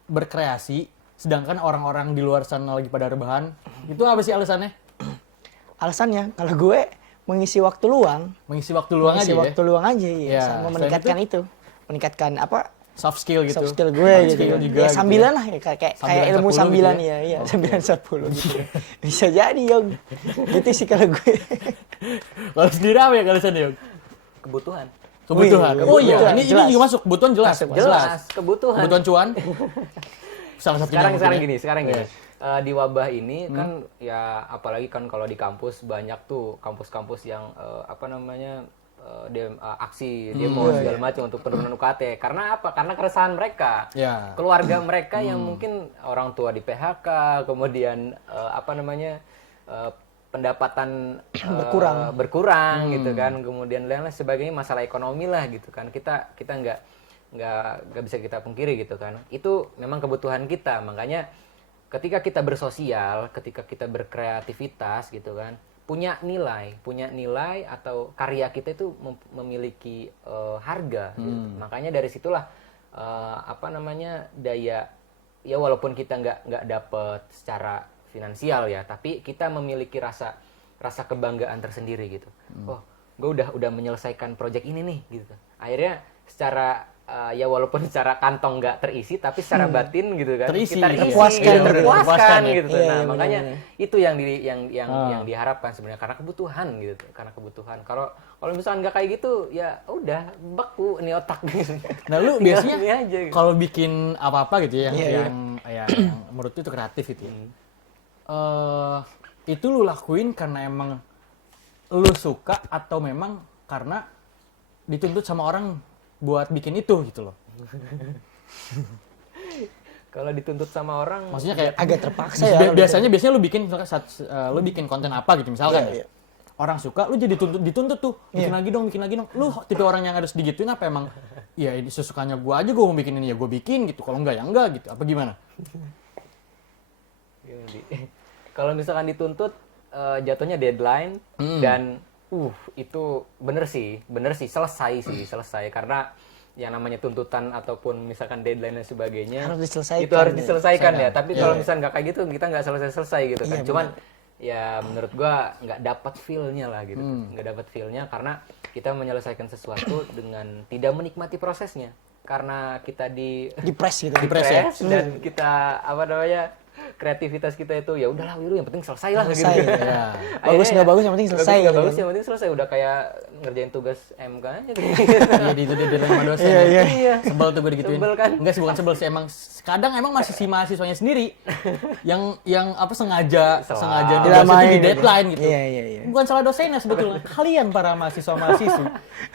berkreasi, sedangkan orang-orang di luar sana lagi pada rebahan, itu apa sih alasannya? Alasannya kalau gue mengisi waktu luang, Mengisi waktu luang aja mengisi waktu ya? luang aja ya, Ya, sama selain meningkatkan itu. Meningkatkan apa? Soft skill gitu. Soft skill gue Hard gitu. skill juga Ya gitu sambilan ya. lah ya, kayak Sambilan ilmu 10 sambilan gitu ya? ya, sambilan 10 gitu. Bisa jadi, Yog. Gitu sih kalau gue. Kalau sendiri apa ya alasannya, Yog? Kebutuhan. Kebutuhan. Wih, Oh iya, kebutuhan, ini jelas. juga masuk kebutuhan jelas. Masuk, Jelas, kebutuhan. Kebutuhan cuan. Salah satunya sekarang mungkin gini. ya. Di wabah ini kan ya, apalagi kan kalau di kampus banyak tuh kampus-kampus yang aksi demo segala macam untuk penurunan UKT. Karena apa? Karena keresahan mereka. Ya. Keluarga mereka yang mungkin orang tua di PHK, kemudian pendapatan berkurang gitu kan, kemudian lain sebagainya, masalah ekonomi lah gitu kan. Kita nggak bisa kita pungkiri gitu kan. Itu memang kebutuhan kita. Makanya ketika kita bersosial, ketika kita berkreativitas gitu kan, punya nilai atau karya kita itu memiliki harga gitu. Makanya dari situlah daya, ya walaupun kita nggak dapet secara finansial ya, tapi kita memiliki rasa kebanggaan tersendiri gitu. Oh, gue udah menyelesaikan project ini nih gitu. Akhirnya secara ya walaupun secara kantong nggak terisi, tapi secara batin gitu kan Terisi, kita gitu ya. Terpuaskan, gitu, terpuaskan ya. gitu. Iya, Nah, iya, makanya benar-benar. itu yang diharapkan sebenarnya karena kebutuhan gitu, karena kebutuhan. Kalau misalkan nggak kayak gitu ya udah beku ini otak gitu. Nah, lu Tinggal biasanya ini aja gitu. kalau bikin apa-apa gitu ya, Iya, yang menurut lu itu kreatif gitu ya. Itu lu lakuin karena emang lu suka atau memang karena dituntut sama orang buat bikin itu gitu loh. Kalau dituntut sama orang, Maksudnya kayak Agak terpaksa ya. biasanya lu bikin misalkan lu bikin konten apa gitu misalkan Iya, ya. Orang suka, lu jadi dituntut tuh, bikin Iya. lagi dong. Lu tipe orang yang harus digituin apa emang ya ini sesukanya gua aja, gua mau bikin ini ya gua bikin gitu. Kalau enggak ya enggak gitu. Apa gimana? kalau misalkan dituntut jatuhnya deadline dan itu bener sih selesai karena yang namanya tuntutan ataupun misalkan deadline dan sebagainya Harus diselesaikan. itu harus diselesaikan ya. Tapi Iya, kalau iya. misalkan nggak kayak gitu kita nggak selesai gitu kan. Iya, Cuman ya menurut gua nggak dapat feel-nya lah gitu. Nggak dapat feel-nya karena kita menyelesaikan sesuatu dengan tidak menikmati prosesnya. Karena kita Dipres gitu. Dipres ya? dan kita apa namanya kreativitas kita itu ya udahlah Wiru yang penting selesai lah Selesai. gitu. Ya. Bagus nggak bagus yang penting selesai. Bagus nggak gitu. bagus yang penting selesai, udah kayak ngerjain tugas MK aja gitu. Iya di sama dosen. Iya, ya. iya. Sebel tuh gue digituin. Sebel kan? Enggak sih, bukan sebel sih, emang kadang emang masih si mahasiswanya sendiri yang apa sengaja Salah. nugas itu Dilamain di gitu. deadline gitu. Iya. Bukan salah dosennya sebetulnya. Kalian para mahasiswa-mahasiswi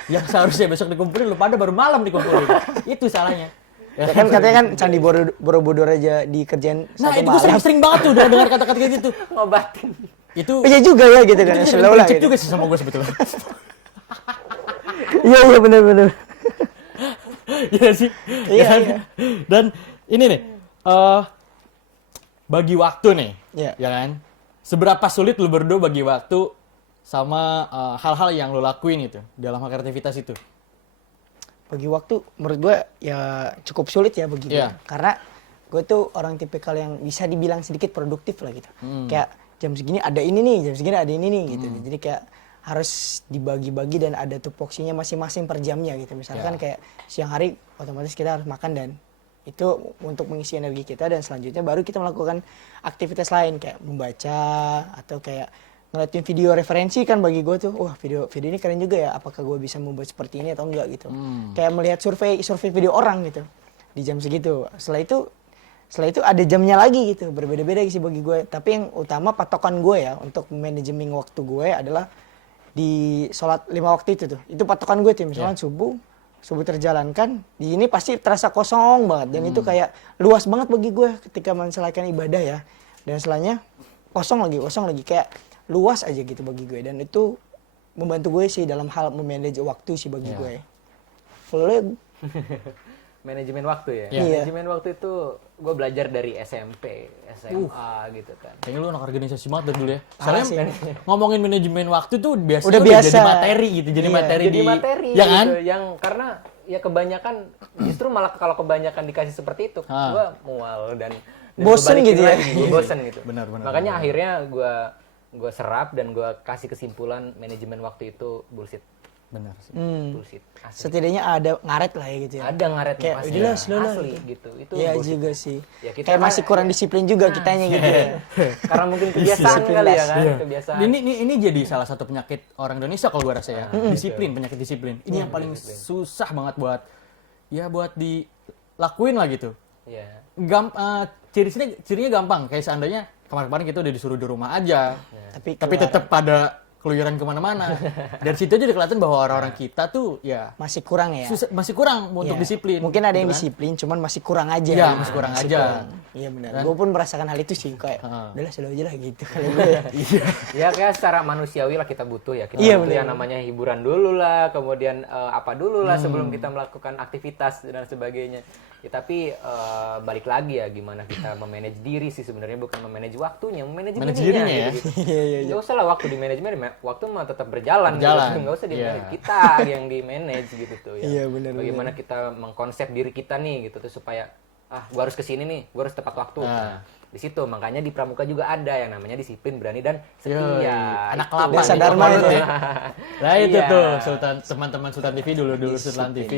yang seharusnya besok dikumpulin, lu pada baru malam dikumpulin. Itu salahnya. Ya kan katanya kan Candi Borobudur aja dikerjain Nah, satu itu gue malam. sering banget tuh dengar kata-kata kayak gitu. Ngobatin. Itu Iya juga ya gitu kan. itu jadi Slow lah prinsip gitu. juga sih sama gue sebetulnya. Iya benar. Iya sih. Iya, Ya kan? iya. Dan ini nih, bagi waktu nih, Iya. ya kan? Seberapa sulit lu berdua bagi waktu sama hal-hal yang lu lakuin itu dalam hal kreativitas itu? Bagi waktu menurut gue ya cukup sulit ya bagi gue. Iya. Karena gue tuh orang tipikal yang bisa dibilang sedikit produktif lah gitu. Kayak jam segini ada ini nih, jam segini ada ini nih gitu. Jadi kayak harus dibagi-bagi dan ada tupoksinya masing-masing per jamnya gitu. Misalkan kayak siang hari otomatis kita harus makan dan itu untuk mengisi energi kita, dan selanjutnya baru kita melakukan aktivitas lain kayak membaca atau kayak ngeliatin video referensi. Kan bagi gue tuh wah video ini keren juga ya, apakah gue bisa membuat seperti ini atau enggak gitu. Kayak melihat survei video orang gitu di jam segitu. Setelah itu ada jamnya lagi gitu, berbeda-beda sih bagi gue. Tapi yang utama patokan gue ya untuk manajemen waktu gue adalah di sholat 5 waktu itu tuh. Itu patokan gue tuh, misalnya subuh terjalankan, di ini pasti terasa kosong banget. Dan itu kayak luas banget bagi gue ketika menselesaikan ibadah ya. Dan setelahnya kosong lagi, kayak luas aja gitu bagi gue. Dan itu membantu gue sih dalam hal memanage waktu sih bagi gue. Kalau Manajemen waktu ya. Iya. Manajemen waktu itu gue belajar dari SMP, SMA gitu kan. Kayaknya lu anak organisasi banget dari dulu ya. Parah Soalnya sih. ngomongin manajemen waktu tuh biasanya Udah udah biasa. jadi materi gitu, jadi Iya. materi Jadi di materi ya kan? gitu, yang karena ya kebanyakan justru malah kalau kebanyakan dikasih seperti itu gue mual dan Bosen gua balikin gitu ya. lagi, gua bosen gitu. Benar. Makanya akhirnya gue serap dan gue kasih kesimpulan manajemen waktu itu bullshit. Benar sih. Bullshit. Asli. setidaknya ada ngaret lah ya gitu ya. Ada ngaretnya Kayak pasti. udahlah, slow lah Asli gitu. gitu. Itu Iya bullshit. juga sih. Ya, kita Kayak kan- masih kurang disiplin juga kitanya gitu ya. Karena mungkin kebiasaan kali ya kan, Iya. kebiasaan. Ini jadi salah satu penyakit orang Indonesia kalau gua rasa ya. Disiplin, penyakit disiplin. Ini yang paling susah banget buat dilakuin lah gitu. Iya. Cirinya gampang. Kayak seandainya kemarin-kemarin kita udah disuruh di rumah aja. Tapi keluar. tetap pada keluyuran kemana-mana. Dari situ aja udah kelihatan bahwa orang-orang kita tuh ya Masih kurang ya. masih kurang untuk Iya. disiplin. Mungkin ada yang gitu kan. disiplin, cuman masih kurang aja. Iya, masih kurang aja. Iya benar. Kan? Gue pun merasakan hal itu sih, kayak udahlah slow aja lah gitu kalau gue ya. Ya kayak secara manusiawi lah kita butuh ya. Kita Iya, butuh benar. yang namanya hiburan dulu lah, kemudian apa dulu lah sebelum kita melakukan aktivitas dan sebagainya. Ya, tapi balik lagi ya gimana kita memanage diri sih sebenarnya, bukan memanage waktunya, memanage Manage dirinya dirinya ya. gitu. Iya. Nggak usah lah waktu di manajemen, waktu mah tetap berjalan. Berjalan. Gitu. Nggak usah di manage, Iya. kita yang di manage gitu tuh ya. Iya, benar, Bagaimana kita mengkonsep diri kita nih gitu tuh supaya gue harus kesini nih, gue harus tepat waktu. Nah. Di situ makanya di Pramuka juga ada yang namanya disiplin, berani dan setia. Yoi, anak Itu. kelapa Desa nih, Dharma pokoknya itu. ya. Nah itu Iya. tuh teman-teman Sultan TV, dulu Sultan TV.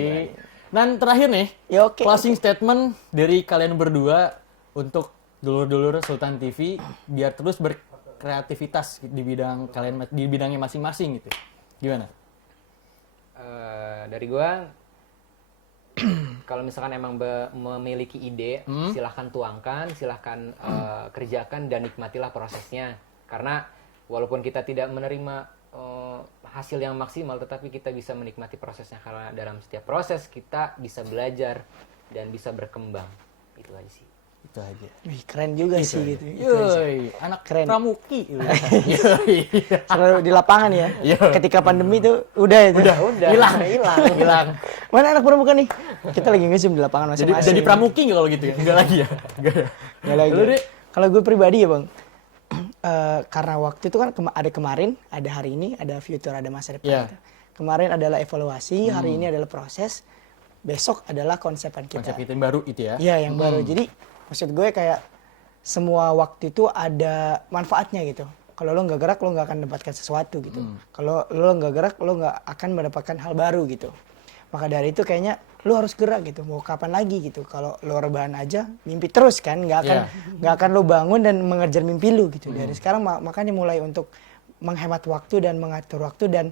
Dan terakhir nih, Ya, oke. closing statement dari kalian berdua untuk dulur-dulur Sultan TV biar terus berkreativitas di bidang kalian, di bidangnya masing-masing gitu. Gimana? Dari gue, kalau misalkan emang memiliki ide, silahkan tuangkan, silahkan kerjakan dan nikmatilah prosesnya. Karena walaupun kita tidak menerima hasil yang maksimal, tetapi kita bisa menikmati prosesnya, karena dalam setiap proses kita bisa belajar dan bisa berkembang. Itu aja sih. Itu aja. Wih, keren juga sih gitu. Itu aja. Yoi, anak Keren. pramuki. Yoi. Selalu di lapangan ya. Iya. Ketika pandemi tuh udah itu. Udah, Hilang. Mana anak pramuka nih? Kita lagi nge-zoom di lapangan Jadi masing-masing. jadi pramuki nggak kalau gitu ya? Enggak lagi ya? Enggak ya? Nggak lagi. Lu, Dek? Kalau gue pribadi ya bang, karena waktu itu kan ada kemarin, ada hari ini, ada future, ada masa depan. Iya. Gitu. Kemarin adalah evaluasi, hari ini adalah proses, besok adalah konsepan kita. Konsep kita yang baru itu ya? Iya, yang baru. Jadi maksud gue kayak semua waktu itu ada manfaatnya gitu. Kalau lo nggak gerak, lo nggak akan mendapatkan sesuatu gitu. Kalau lo nggak gerak, lo nggak akan mendapatkan hal baru gitu. Maka dari itu kayaknya lo harus gerak gitu. Mau kapan lagi gitu? Kalau lo rebahan aja, mimpi terus kan, nggak akan lo bangun dan mengejar mimpi lo gitu. Dari sekarang makanya mulai untuk menghemat waktu dan mengatur waktu dan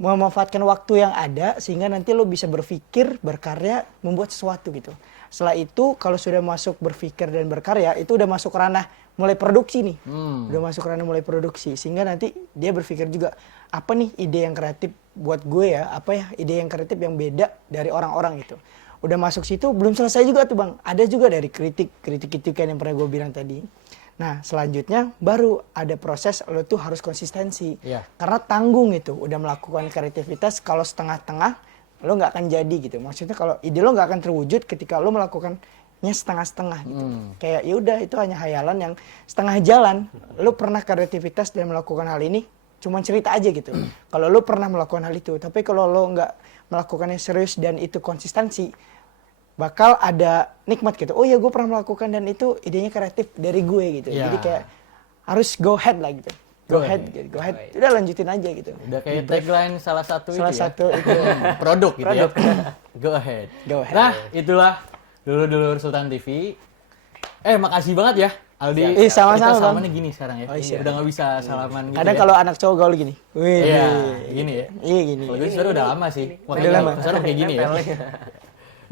memanfaatkan waktu yang ada sehingga nanti lo bisa berpikir, berkarya, membuat sesuatu gitu. Setelah itu kalau sudah masuk berpikir dan berkarya, itu udah masuk ranah mulai produksi nih. Udah masuk ranah mulai produksi sehingga nanti dia berpikir juga apa nih ide yang kreatif buat gue ya, apa ya ide yang kreatif yang beda dari orang-orang itu. Udah masuk situ belum selesai juga tuh Bang. Ada juga dari kritik-kritikan yang pernah gue bilang tadi. Nah, selanjutnya baru ada proses lo tuh harus konsistensi. Iya. Karena tanggung itu, udah melakukan kreativitas kalau setengah-tengah lo nggak akan jadi gitu. Maksudnya kalau ide lo nggak akan terwujud ketika lo melakukannya setengah-setengah gitu. Kayak ya udah itu hanya hayalan yang setengah jalan. Lo pernah kreativitas dan melakukan hal ini, cuman cerita aja gitu. Kalau lo pernah melakukan hal itu, tapi kalau lo nggak melakukannya serius dan itu konsistensi, bakal ada nikmat gitu. Oh ya gue pernah melakukan dan itu idenya kreatif dari gue gitu. Ya. Jadi kayak harus go ahead lah gitu. Go ahead, udah lanjutin aja gitu. Udah kayak tagline salah satu Salah itu ya? satu itu. Produk gitu ya? Go ahead. Go ahead. Nah, itulah dulur-dulur Sultan TV. Makasih banget ya, Aldi. Sama-sama, Kita Bang. salamannya gini sekarang ya. Oh, iya. Udah nggak bisa salaman gitu Kadang ya. kalau anak cowok gaul gini. Wih. Iya, gini ya. Iya gini. Kalau gue sebenarnya udah lama sih. Udah lama. Sekarang kayak gini ya.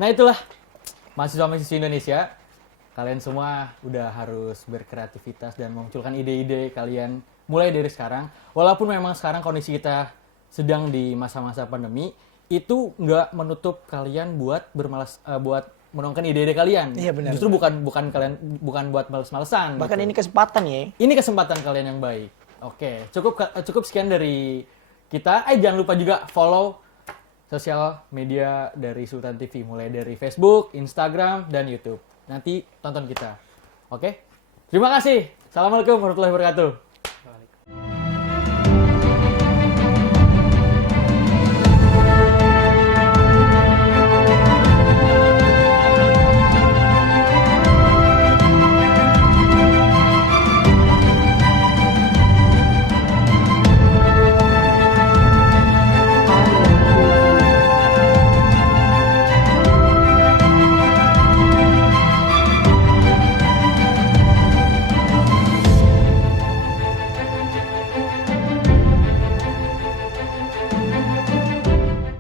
Nah itulah, mahasiswa-mahasiswa Indonesia. Kalian semua udah harus berkreativitas dan memunculkan ide-ide kalian mulai dari sekarang. Walaupun memang sekarang kondisi kita sedang di masa-masa pandemi, itu nggak menutup kalian buat buat menuangkan ide-ide kalian. Iya, benar, Justru bukan buat males-malesan. Bahkan gitu. ini kesempatan ya. Ini kesempatan kalian yang baik. Oke, cukup sekian dari kita. Jangan lupa juga follow sosial media dari Sultan TV, mulai dari Facebook, Instagram, dan YouTube. Nanti tonton kita. Oke? Terima kasih. Assalamualaikum warahmatullahi wabarakatuh.